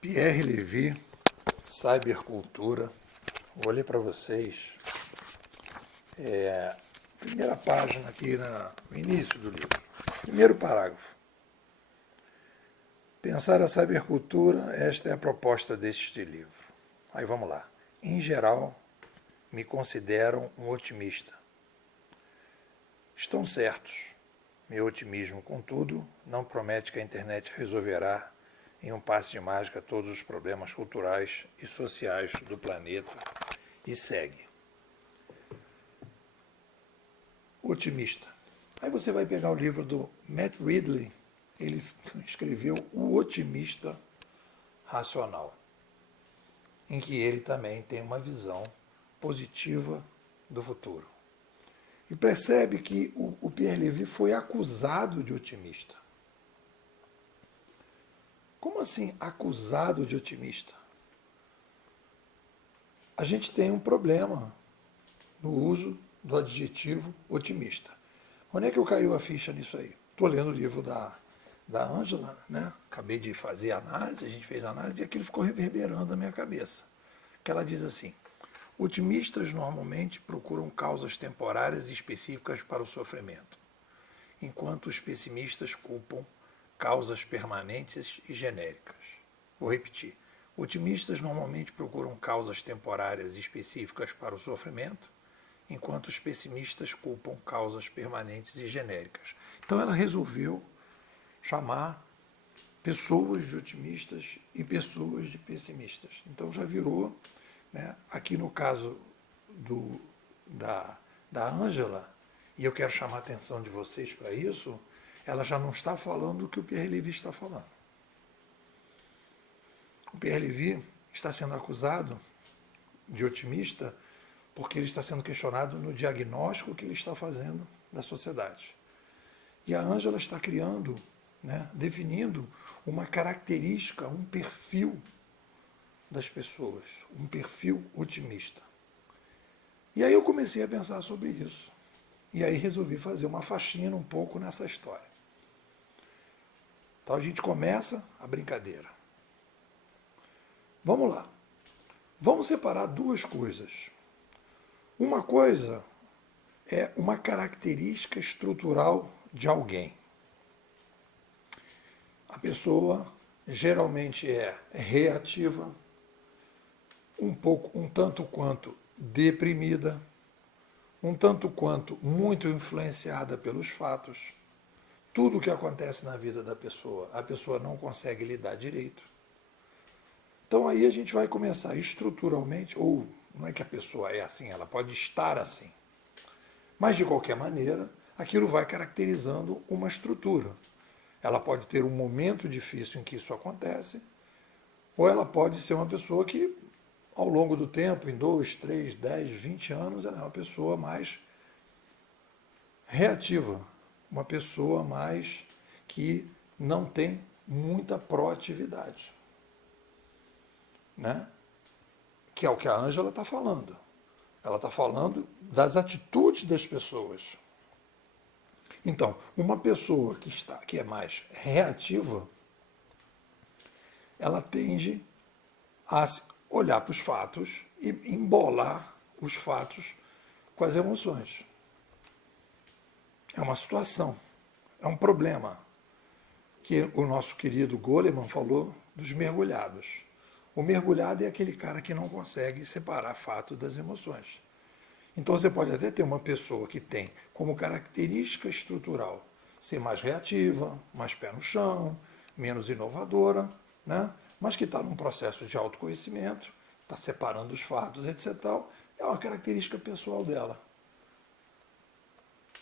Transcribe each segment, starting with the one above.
Pierre Levy, Cybercultura. Vou ler para vocês primeira página aqui no início do livro. Primeiro parágrafo. Pensar a cybercultura, esta é a proposta deste livro. Aí vamos lá. Em geral, me consideram um otimista. Estão certos. Meu otimismo, contudo, não promete que a internet resolverá em um passe de mágica todos os problemas culturais e sociais do planeta. E segue. Otimista. Aí você vai pegar o livro do Matt Ridley, ele escreveu O Otimista Racional, em que ele também tem uma visão positiva do futuro. E percebe que o Pierre Levy foi acusado de otimista. Como assim acusado de otimista? A gente tem um problema no uso do adjetivo otimista. Onde é que eu caiu a ficha nisso aí? Estou lendo o livro da Ângela, né? Acabei de fazer a análise, a gente fez a análise e aquilo ficou reverberando na minha cabeça. Que ela diz assim: otimistas normalmente procuram causas temporárias e específicas para o sofrimento, enquanto os pessimistas culpam causas permanentes e genéricas. Vou repetir. Otimistas normalmente procuram causas temporárias e específicas para o sofrimento, enquanto os pessimistas culpam causas permanentes e genéricas. Então ela resolveu chamar pessoas de otimistas e pessoas de pessimistas. Então já virou, né, aqui no caso da Ângela, e eu quero chamar a atenção de vocês para isso, ela já não está falando o que o Pierre Levy está falando. O Pierre Levy está sendo acusado de otimista porque ele está sendo questionado no diagnóstico que ele está fazendo da sociedade. E a Ângela está criando, né, definindo uma característica, um perfil das pessoas, um perfil otimista. E aí eu comecei a pensar sobre isso. E aí resolvi fazer uma faxina um pouco nessa história. Então a gente começa a brincadeira. Vamos lá. Vamos separar duas coisas. Uma coisa é uma característica estrutural de alguém. A pessoa geralmente é reativa, um tanto quanto deprimida, um tanto quanto muito influenciada pelos fatos. Tudo o que acontece na vida da pessoa, a pessoa não consegue lidar direito. Então aí a gente vai começar estruturalmente, ou não é que a pessoa é assim, ela pode estar assim. Mas de qualquer maneira, aquilo vai caracterizando uma estrutura. Ela pode ter um momento difícil em que isso acontece, ou ela pode ser uma pessoa que, ao longo do tempo, em 2, 3, 10, 20 anos, ela é uma pessoa mais reativa, uma pessoa mais que não tem muita proatividade, né? Que é o que a Ângela está falando. Ela está falando das atitudes das pessoas. Então, uma pessoa que é mais reativa, ela tende a olhar para os fatos e embolar os fatos com as emoções. É uma situação, é um problema que o nosso querido Goleman falou dos mergulhados. O mergulhado é aquele cara que não consegue separar fato das emoções. Então você pode até ter uma pessoa que tem como característica estrutural ser mais reativa, mais pé no chão, menos inovadora, né? Mas que está num processo de autoconhecimento, está separando os fatos, etc. É uma característica pessoal dela.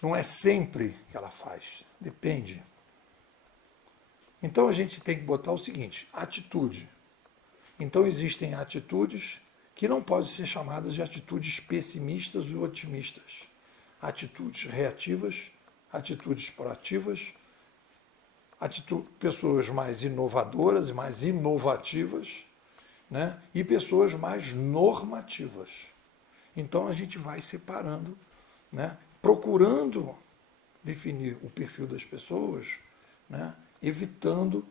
Não é sempre que ela faz, depende. Então a gente tem que botar o seguinte: atitude. Então existem atitudes que não podem ser chamadas de atitudes pessimistas ou otimistas. Atitudes reativas, atitudes proativas, pessoas mais inovadoras e mais inovativas, né? E pessoas mais normativas. Então a gente vai separando, né? Procurando definir o perfil das pessoas, né? Evitando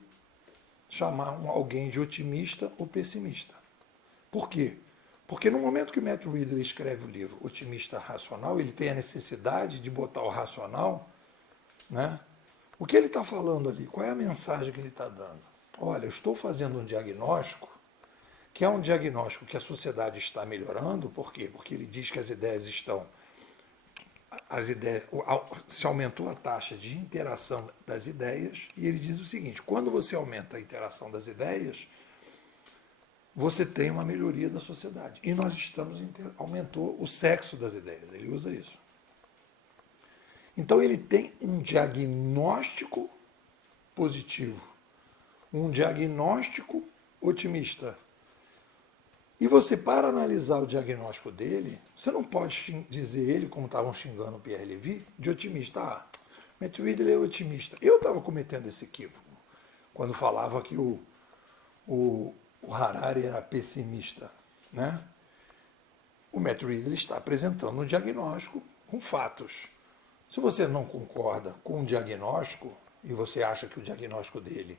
chamar alguém de otimista ou pessimista. Por quê? Porque no momento que o Matt Ridley escreve o livro Otimista Racional, ele tem a necessidade de botar o racional, né? O que ele está falando ali? Qual é a mensagem que ele está dando? Olha, eu estou fazendo um diagnóstico, que é um diagnóstico que a sociedade está melhorando. Por quê? Porque ele diz que as ideias, se aumentou a taxa de interação das ideias, e ele diz o seguinte: quando você aumenta a interação das ideias, você tem uma melhoria da sociedade. E nós aumentou o sexo das ideias, ele usa isso. Então ele tem um diagnóstico positivo, um diagnóstico otimista. E você, para analisar o diagnóstico dele, você não pode dizer ele, como estavam xingando o Pierre Levy, de otimista. Ah, Matt Ridley é otimista. Eu estava cometendo esse equívoco quando falava que o Harari era pessimista, né? O Matt Ridley está apresentando um diagnóstico com fatos. Se você não concorda com o diagnóstico e você acha que o diagnóstico dele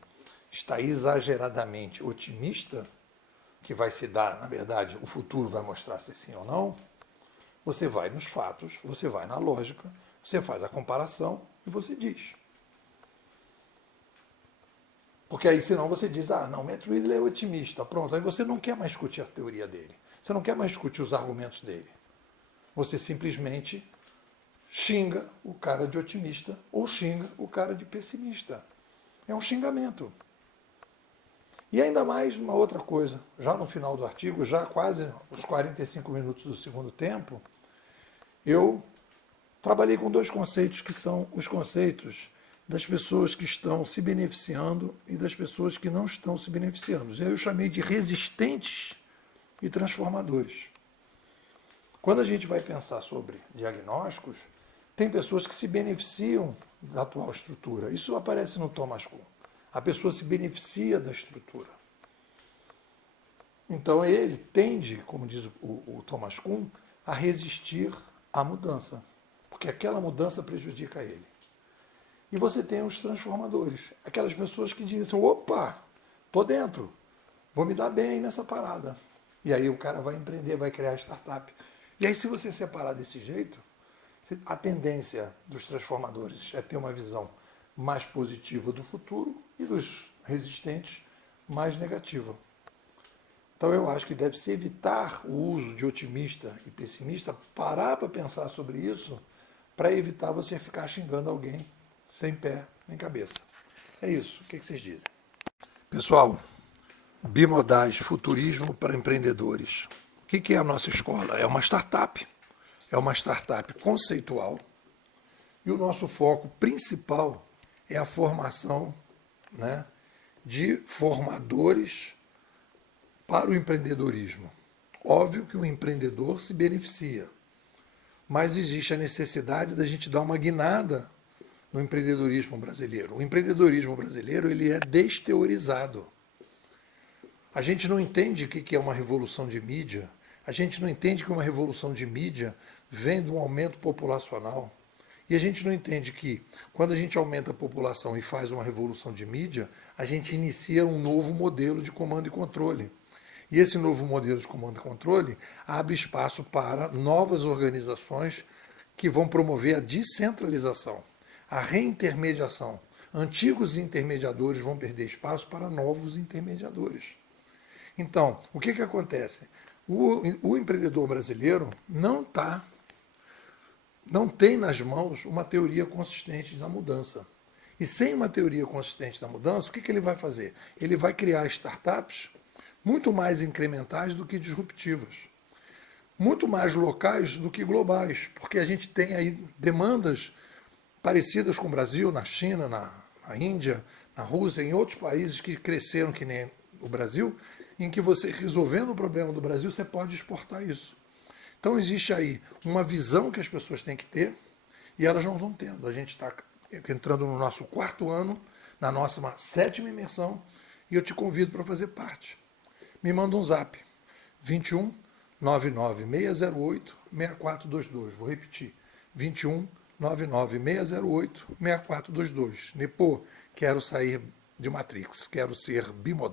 está exageradamente otimista, que vai se dar, na verdade, o futuro vai mostrar se sim ou não, você vai nos fatos, você vai na lógica, você faz a comparação e você diz. Porque aí, senão, você diz, ah, não, Matt Ridley é otimista. Pronto, aí você não quer mais discutir a teoria dele. Você não quer mais discutir os argumentos dele. Você simplesmente xinga o cara de otimista ou xinga o cara de pessimista. É um xingamento. E ainda mais uma outra coisa, já no final do artigo, já quase os 45 minutos do segundo tempo, eu trabalhei com dois conceitos que são os conceitos das pessoas que estão se beneficiando e das pessoas que não estão se beneficiando. Eu chamei de resistentes e transformadores. Quando a gente vai pensar sobre diagnósticos, tem pessoas que se beneficiam da atual estrutura. Isso aparece no Thomas Kuhn. A pessoa se beneficia da estrutura. Então ele tende, como diz o Thomas Kuhn, a resistir à mudança, porque aquela mudança prejudica ele. E você tem os transformadores, aquelas pessoas que dizem assim, opa, tô dentro, vou me dar bem aí nessa parada. E aí o cara vai empreender, vai criar startup. E aí, se você separar desse jeito, a tendência dos transformadores é ter uma visão mais positiva do futuro e dos resistentes mais negativa. Então eu acho que deve-se evitar o uso de otimista e pessimista, parar para pensar sobre isso, para evitar você ficar xingando alguém sem pé nem cabeça. É isso. O que vocês dizem? Pessoal, Bimodais, futurismo para empreendedores. O que é a nossa escola? É uma startup conceitual, e o nosso foco principal é a formação, né, de formadores para o empreendedorismo. Óbvio que o empreendedor se beneficia, mas existe a necessidade da gente dar uma guinada no empreendedorismo brasileiro. O empreendedorismo brasileiro ele é desteorizado. A gente não entende o que é uma revolução de mídia. A gente não entende que uma revolução de mídia vem de um aumento populacional. E a gente não entende que, quando a gente aumenta a população e faz uma revolução de mídia, a gente inicia um novo modelo de comando e controle. E esse novo modelo de comando e controle abre espaço para novas organizações que vão promover a descentralização, a reintermediação. Antigos intermediadores vão perder espaço para novos intermediadores. Então, o que acontece? O empreendedor brasileiro não tem nas mãos uma teoria consistente da mudança. E sem uma teoria consistente da mudança, o que ele vai fazer? Ele vai criar startups muito mais incrementais do que disruptivas, muito mais locais do que globais, porque a gente tem aí demandas parecidas com o Brasil, na China, na Índia, na Rússia, em outros países que cresceram que nem o Brasil, em que você, resolvendo o problema do Brasil, você pode exportar isso. Então existe aí uma visão que as pessoas têm que ter e elas não estão tendo. A gente está entrando no nosso 4º ano, na nossa 7ª imersão, e eu te convido para fazer parte. Me manda um zap, 21 99 608 6422. Vou repetir, 21 99 608 6422. Nepô, quero sair de Matrix. Quero ser bimodal.